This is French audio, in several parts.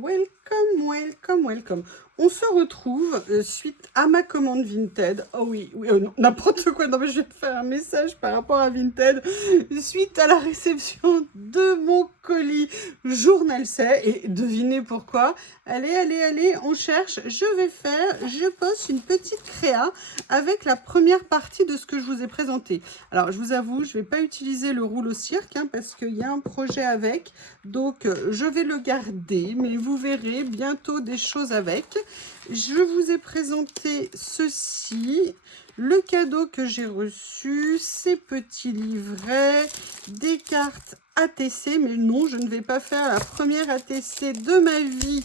welcome, welcome, welcome. On se retrouve suite à ma commande Vinted. Oh oui, oui, non, n'importe quoi. Non, mais je vais faire un message par rapport à Vinted. Suite à la réception de mon colis Journal C. Et devinez pourquoi. Allez, allez, allez, on cherche. Je poste une petite créa avec la première partie de ce que je vous ai présenté. Alors, je vous avoue, je ne vais pas utiliser le rouleau cirque parce qu'il y a un projet avec. Donc, je vais le garder, mais vous verrez bientôt des choses avec. Je vous ai présenté ceci, le cadeau que j'ai reçu, ces petits livrets, des cartes ATC, mais non, je ne vais pas faire la première ATC de ma vie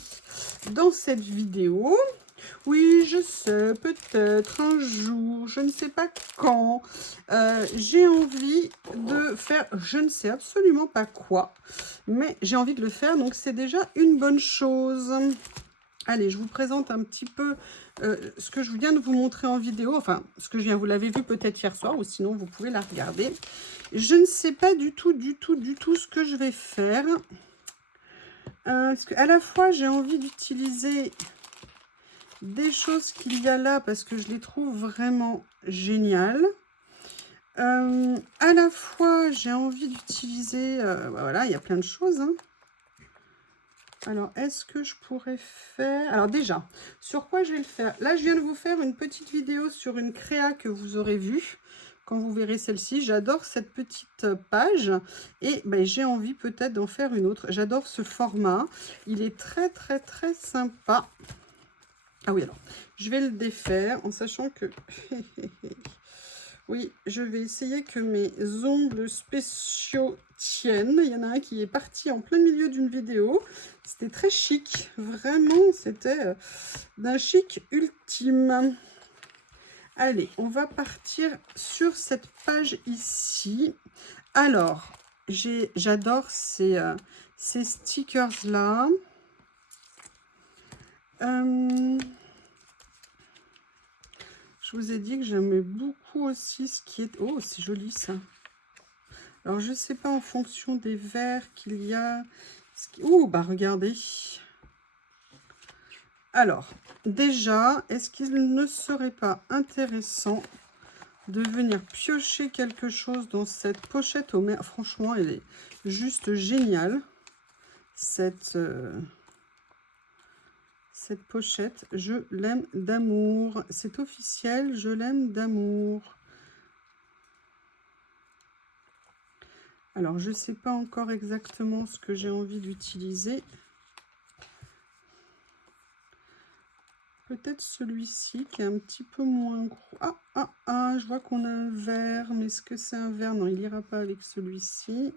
dans cette vidéo. Oui, je sais, peut-être un jour, je ne sais pas quand, j'ai envie de faire, je ne sais absolument pas quoi, mais j'ai envie de le faire, donc c'est déjà une bonne chose. Allez, je vous présente un petit peu ce que je viens de vous montrer en vidéo, enfin, ce que je viens, vous l'avez vu peut-être hier soir, ou sinon vous pouvez la regarder. Je ne sais pas du tout ce que je vais faire, parce qu'à la fois j'ai envie d'utiliser des choses qu'il y a là parce que je les trouve vraiment géniales. À la fois, j'ai envie d'utiliser... voilà, il y a plein de choses. Hein. Alors, est-ce que je pourrais faire... Alors déjà, sur quoi je vais le faire? Là, je viens de vous faire une petite vidéo sur une créa que vous aurez vue. Quand vous verrez celle-ci, j'adore cette petite page. Et ben, j'ai envie peut-être d'en faire une autre. J'adore ce format. Il est très, très, très sympa. Ah oui, alors, je vais le défaire en sachant que... oui, je vais essayer que mes ongles spéciaux tiennent. Il y en a un qui est parti en plein milieu d'une vidéo. C'était très chic. Vraiment, c'était d'un chic ultime. Allez, on va partir sur cette page ici. Alors, j'adore ces stickers-là. Je vous ai dit que j'aimais beaucoup aussi ce qui est... Oh, c'est joli ça. Alors, je ne sais pas en fonction des verres qu'il y a... Oh, bah regardez. Alors, déjà, est-ce qu'il ne serait pas intéressant de venir piocher quelque chose dans cette pochette au mer? Franchement, elle est juste géniale. Cette pochette, je l'aime d'amour. C'est officiel, je l'aime d'amour. Alors, je ne sais pas encore exactement ce que j'ai envie d'utiliser. Peut-être celui-ci qui est un petit peu moins gros. Je vois qu'on a un vert. Mais est-ce que c'est un vert? Non, il n'ira pas avec celui-ci.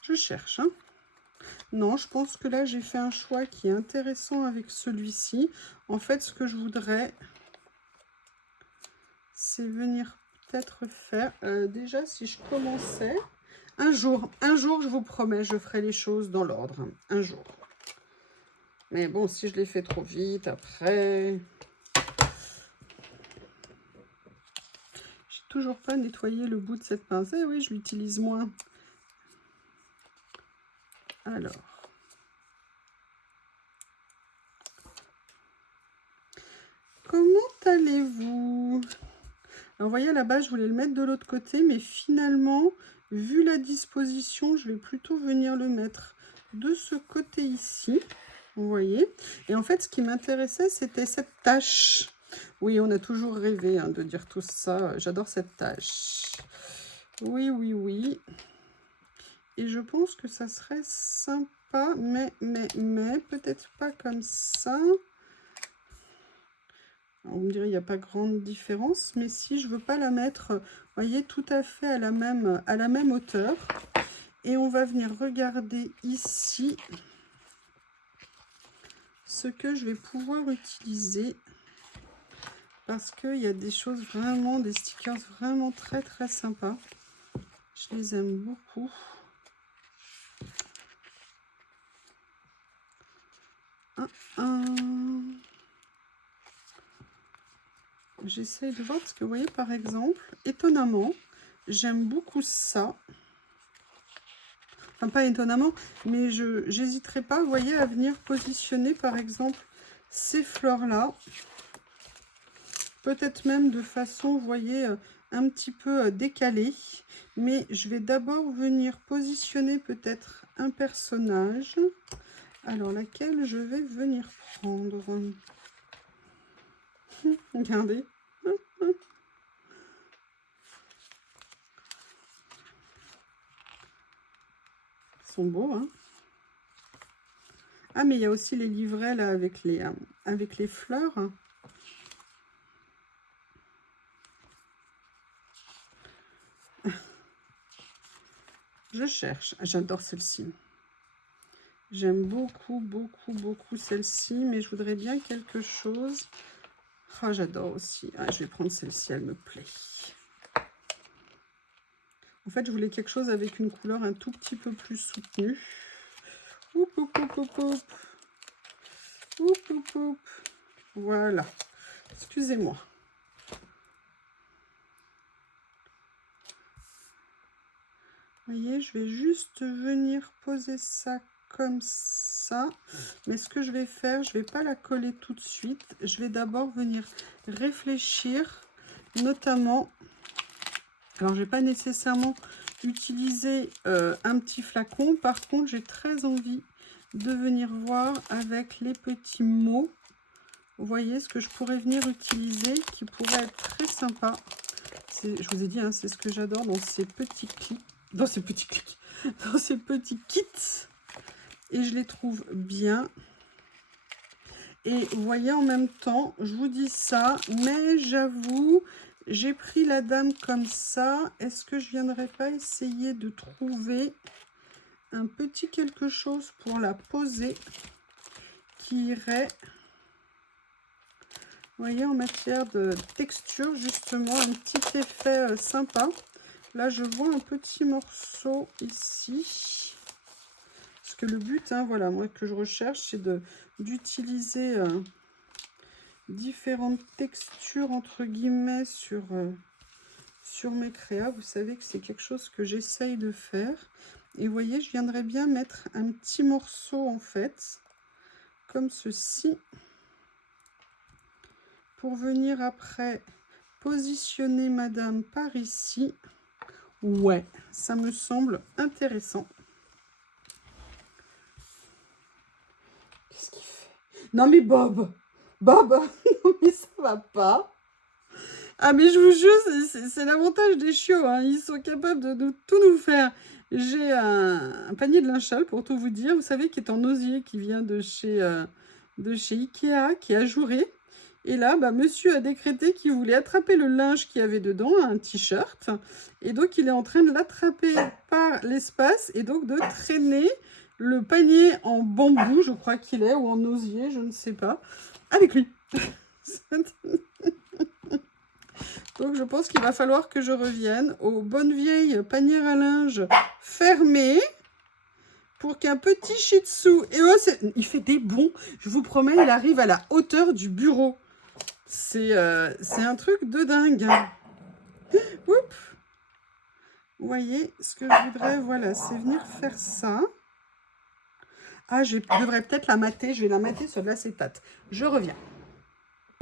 Je cherche, hein. Non, je pense que là, j'ai fait un choix qui est intéressant avec celui-ci. En fait, ce que je voudrais, c'est venir peut-être faire... déjà, si je commençais... un jour, je vous promets, je ferai les choses dans l'ordre. Un jour. Mais bon, si je les fais trop vite, après... J'ai toujours pas nettoyé le bout de cette pince. Eh oui, je l'utilise moins. Alors... comment allez-vous? Alors, vous voyez, à la base, je voulais le mettre de l'autre côté, mais finalement, vu la disposition, je vais plutôt venir le mettre de ce côté ici. Vous voyez? Et en fait, ce qui m'intéressait, c'était cette tache. Oui, on a toujours rêvé de dire tout ça. J'adore cette tache. Oui, oui, oui. Et je pense que ça serait sympa, mais peut-être pas comme ça. On me dirait il n'y a pas grande différence, mais si je veux pas la mettre, vous voyez, tout à fait à la même hauteur. Et on va venir regarder ici ce que je vais pouvoir utiliser. Parce qu'il y a des choses vraiment, des stickers vraiment très très sympas. Je les aime beaucoup. J'essaie de voir parce que vous voyez par exemple, étonnamment, j'aime beaucoup ça. Enfin pas étonnamment, mais je n'hésiterai pas, vous voyez, à venir positionner par exemple ces fleurs-là. Peut-être même de façon, vous voyez, un petit peu décalée. Mais je vais d'abord venir positionner peut-être un personnage. Alors, laquelle je vais venir prendre? Regardez. Ils sont beaux, hein. Ah, mais il y a aussi les livrets, là, avec les fleurs. Je cherche. J'adore celle-ci. J'aime beaucoup, beaucoup, beaucoup celle-ci, mais je voudrais bien quelque chose. Ah, j'adore aussi. Ah, je vais prendre celle-ci, elle me plaît. En fait, je voulais quelque chose avec une couleur un tout petit peu plus soutenue. Oup, oup, oup, oup, oup. Oup, oup, oup. Voilà. Excusez-moi. Vous voyez, je vais juste venir poser ça comme ça. Mais ce que je vais faire, je ne vais pas la coller tout de suite. Je vais d'abord venir réfléchir, notamment... Alors, je ne vais pas nécessairement utiliser un petit flacon. Par contre, j'ai très envie de venir voir avec les petits mots. Vous voyez ce que je pourrais venir utiliser qui pourrait être très sympa. Je vous ai dit, hein, c'est ce que j'adore dans ces petits clics. Dans ces petits kits. Et je les trouve bien. Et vous voyez, en même temps, je vous dis ça, mais j'avoue, j'ai pris la dame comme ça. Est-ce que je viendrais pas essayer de trouver un petit quelque chose pour la poser qui irait, vous voyez, en matière de texture, justement, un petit effet sympa. Là, je vois un petit morceau ici. Parce que le but, hein, voilà, moi, que je recherche, c'est d'utiliser différentes textures, entre guillemets, sur mes créas. Vous savez que c'est quelque chose que j'essaye de faire. Et vous voyez, je viendrais bien mettre un petit morceau, en fait, comme ceci, pour venir après positionner madame par ici. Ouais, ça me semble intéressant. Qu'est-ce qu'il fait? Non mais Bob, non mais ça va pas. Ah mais je vous jure, c'est l'avantage des chiots, hein. Ils sont capables de tout nous faire. J'ai un panier de linge sale pour tout vous dire, vous savez, qui est en osier, qui vient de chez Ikea, qui est ajouré. Et là, bah, monsieur a décrété qu'il voulait attraper le linge qu'il y avait dedans, un t-shirt. Et donc, il est en train de l'attraper par l'espace et donc de traîner le panier en bambou, je crois qu'il est, ou en osier, je ne sais pas, avec lui. Donc, je pense qu'il va falloir que je revienne aux bonnes vieilles panières à linge fermées pour qu'un petit shih tzu... Et oh, il fait des bonds, je vous promets, il arrive à la hauteur du bureau. C'est un truc de dingue. Oups. Vous voyez, ce que je voudrais, voilà, c'est venir faire ça. Ah, je devrais peut-être la mater. Je vais la mater sur de l'acétate. Je reviens.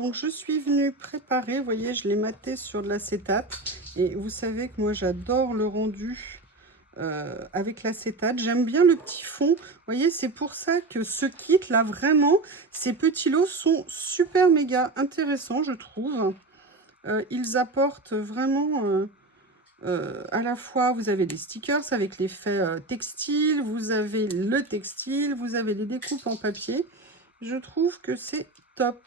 Donc, je suis venue préparer. Vous voyez, je l'ai maté sur de l'acétate. Et vous savez que moi, j'adore le rendu avec l'acétate. J'aime bien le petit fond. Vous voyez, c'est pour ça que ce kit, là, vraiment, ces petits lots sont super méga intéressants, je trouve. Ils apportent vraiment... à la fois, vous avez des stickers avec l'effet textile, vous avez le textile, vous avez les découpes en papier. Je trouve que c'est top.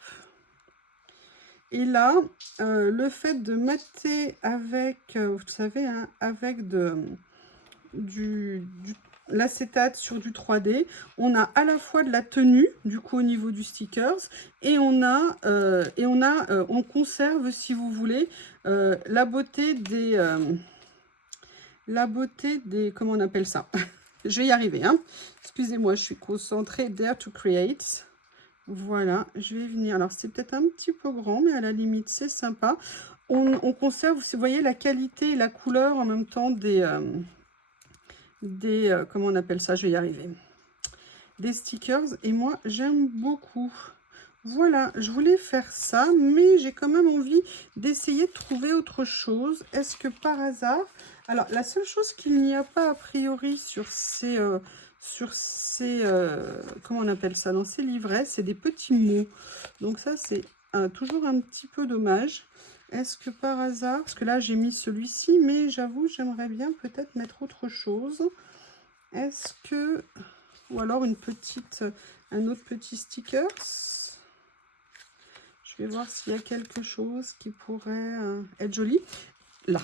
Et là, le fait de mater avec, vous savez, hein, avec l'acétate sur du 3D, on a à la fois de la tenue, du coup, au niveau du stickers, et on conserve, si vous voulez, la beauté des... comment on appelle ça? Je vais y arriver, hein. Excusez-moi, je suis concentrée. Dare to create. Voilà, je vais venir. Alors, c'est peut-être un petit peu grand, mais à la limite, c'est sympa. On conserve, vous voyez, la qualité et la couleur en même temps comment on appelle ça? Je vais y arriver. Des stickers. Et moi, j'aime beaucoup. Voilà, je voulais faire ça, mais j'ai quand même envie d'essayer de trouver autre chose. Est-ce que par hasard... Alors, la seule chose qu'il n'y a pas a priori sur ces... comment on appelle ça? Dans ces livrets, c'est des petits mots. Donc ça, c'est toujours un petit peu dommage. Est-ce que par hasard... Parce que là, j'ai mis celui-ci, mais j'avoue, j'aimerais bien peut-être mettre autre chose. Est-ce que... Ou alors un autre petit sticker. Je vais voir s'il y a quelque chose qui pourrait être joli. Là.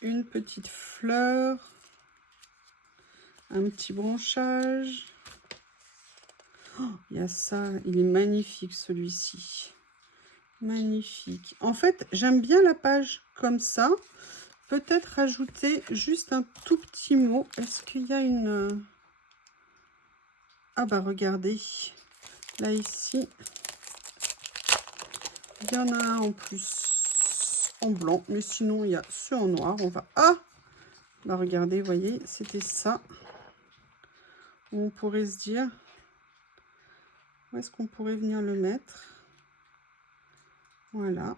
Une petite fleur. Un petit branchage. Oh, il y a ça. Il est magnifique celui-ci. Magnifique. En fait, j'aime bien la page comme ça. Peut-être rajouter juste un tout petit mot. Est-ce qu'il y a une... Ah bah regardez. Là, ici, il y en a un en plus en blanc, mais sinon, il y a ceux en noir. On va... Ah! Bah, regardez, vous voyez, c'était ça. On pourrait se dire... Où est-ce qu'on pourrait venir le mettre? Voilà.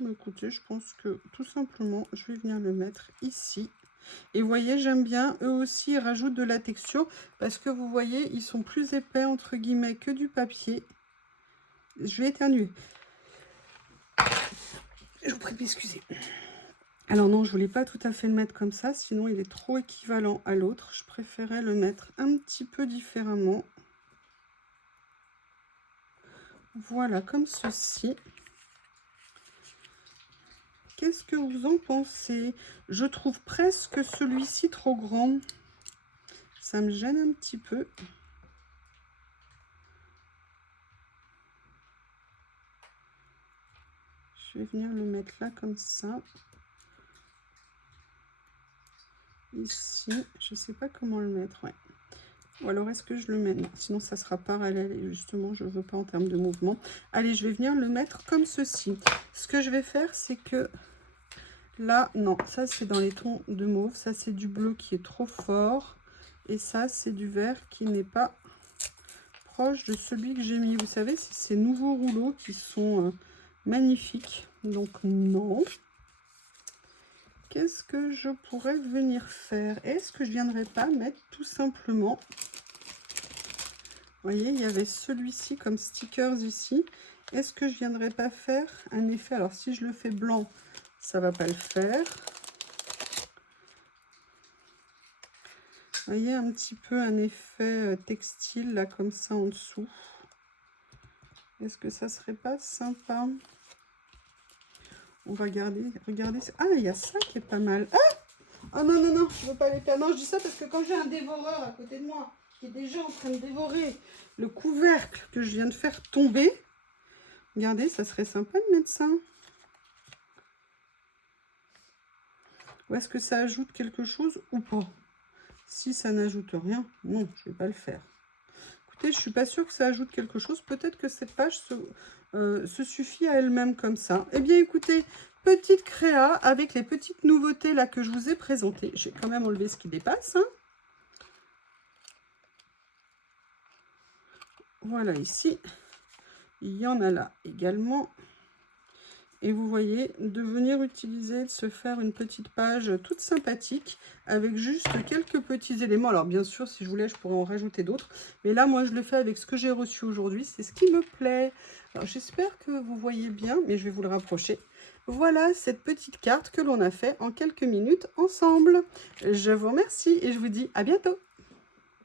Bah, écoutez, je pense que tout simplement, je vais venir le mettre ici. Et vous voyez, j'aime bien. Eux aussi, ils rajoutent de la texture parce que vous voyez, ils sont plus épais, entre guillemets, que du papier. Je vais éternuer. Je vous prie de m'excuser. Alors non, je voulais pas tout à fait le mettre comme ça, sinon il est trop équivalent à l'autre. Je préférais le mettre un petit peu différemment. Voilà, comme ceci. Qu'est-ce que vous en pensez? Je trouve presque celui-ci trop grand. Ça me gêne un petit peu. Je vais venir le mettre là comme ça. Ici, je sais pas comment le mettre, ouais. Ou alors est-ce que je le mets? Non, sinon ça sera parallèle et justement je veux pas en termes de mouvement. Allez, je vais venir le mettre comme ceci. Ce que je vais faire, c'est que là, non, ça c'est dans les tons de mauve, ça c'est du bleu qui est trop fort et ça c'est du vert qui n'est pas proche de celui que j'ai mis. Vous savez, c'est ces nouveaux rouleaux qui sont magnifiques. Donc non. Qu'est-ce que je pourrais venir faire? Est-ce que je viendrais pas mettre tout simplement... Vous voyez, il y avait celui-ci comme stickers ici. Est-ce que je viendrais pas faire un effet? Alors, si je le fais blanc, ça va pas le faire. Vous voyez, un petit peu un effet textile, là, comme ça, en dessous. Est-ce que ça serait pas sympa? On va regarder. Regardez. Ah, il y a ça qui est pas mal. Ah! Oh non, non, non, je veux pas les faire. Non, je dis ça parce que quand j'ai un dévoreur à côté de moi, qui est déjà en train de dévorer le couvercle que je viens de faire tomber, regardez, ça serait sympa de mettre ça. Ou est-ce que ça ajoute quelque chose ou pas? Si ça n'ajoute rien, non, je ne vais pas le faire. Écoutez, je ne suis pas sûre que ça ajoute quelque chose. Peut-être que cette page se suffit à elle-même comme ça. Eh bien, écoutez, petite créa avec les petites nouveautés là que je vous ai présentées. J'ai quand même enlevé ce qui dépasse, hein. Voilà, ici. Il y en a là également. Et vous voyez, de venir utiliser, de se faire une petite page toute sympathique avec juste quelques petits éléments. Alors bien sûr, si je voulais, je pourrais en rajouter d'autres. Mais là, moi, je le fais avec ce que j'ai reçu aujourd'hui. C'est ce qui me plaît. Alors j'espère que vous voyez bien, mais je vais vous le rapprocher. Voilà cette petite carte que l'on a fait en quelques minutes ensemble. Je vous remercie et je vous dis à bientôt.